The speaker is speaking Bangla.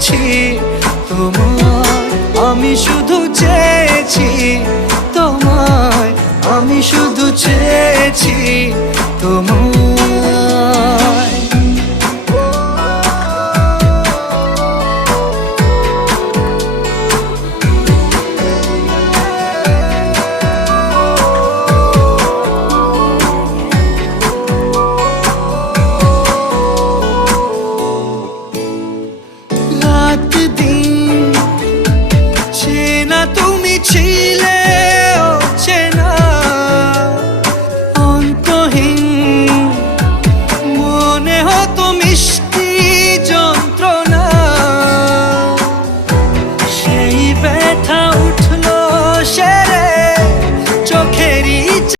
চেয়েছি তোমায়, আমি শুধু চেয়েছি তোমায়, আমি শুধু চেয়েছি তোমায়। রাত দিন চেনা তুমি ছিলে চেনা, অন্তহীন মনে হতো মিষ্টি যন্ত্রণা। সেই ব্যথা উঠলো সে